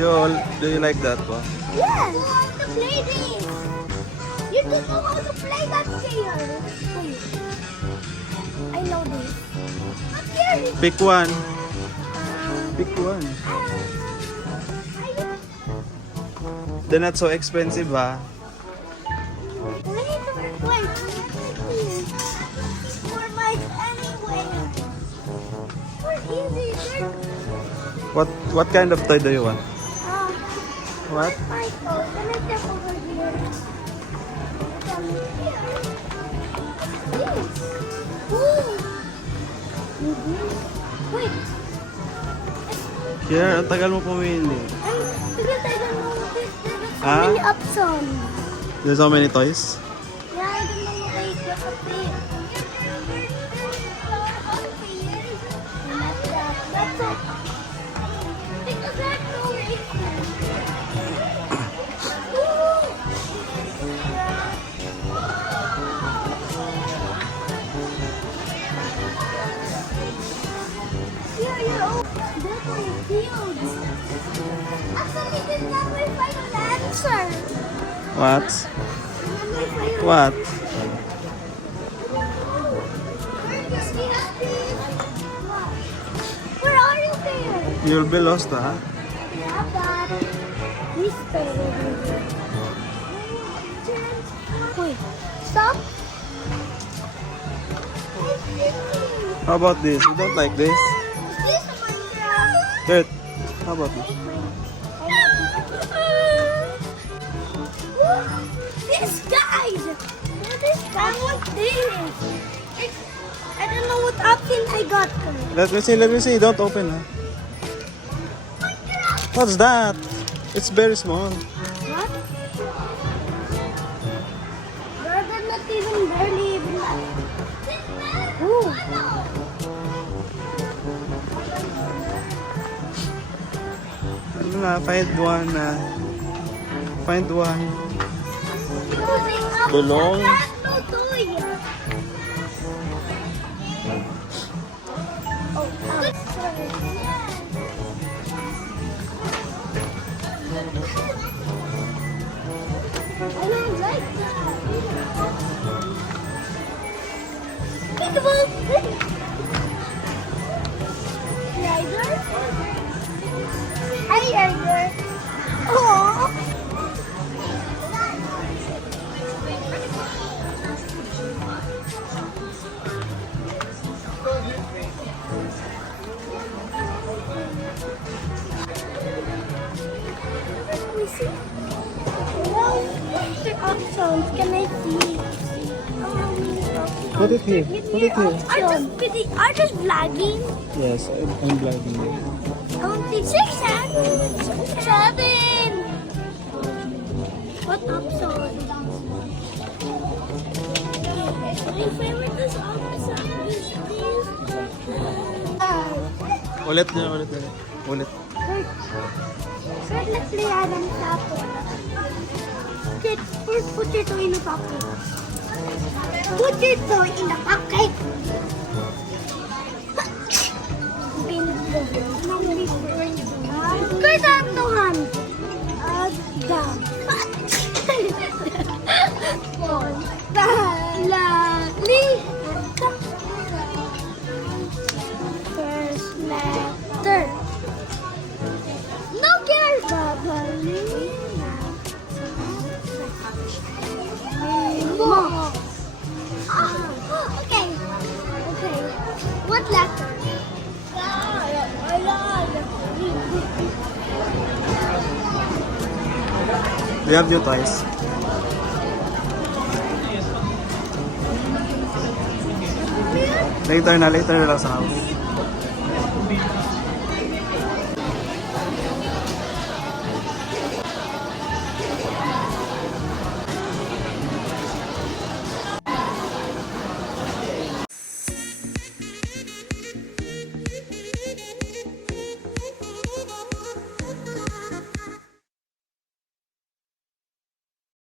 Do you like that one? Yes! I want to play this! You don't know how to play that game! Wait. I know this. What game is Pick one. Pick one. They're not so expensive, ha? Wait. For my anyway. For easy. What kind of toy do you want? What? My toy. Can I step over here? This. Ooh. Wait. Here, ang tagal mo pumili. Tagal mo. There's so Ah? many options. There's so many toys. Yeah, I don't know what I got to pick. That's all. Because I have no reason. That is huge. Actually, this is not my final answer. What? Not my final What? Where are you there? You'll be lost, ha? Yeah, but this better than here. Wait, stop. How about this? You don't like this? Is this Minecraft? Kurt, how about this? This guys! I want this! I don't know what option I got. Let me see. Don't open, ha? What's that? It's very small. What? They're not even barely even that. Ooh. Ano na, find one na. Find one. Belong. No toy. Oh, I don't like that. Peekaboo. Rider? Hi, Rider. Oh. Options, can I see? Put it here. Put it here. Are just vlogging? Yes, I'm vlogging. I want to see 6, 7. What option? My favorite is option. Ulit. Sir, let's play Adam Tapo. First, put your toy in the pocket. Put your toy in the pocket. Kasantuhan. Adam. Lali. First letter. No care. Babalina. Mo. Okay. What letter? We have new toys. Later na lang sa house.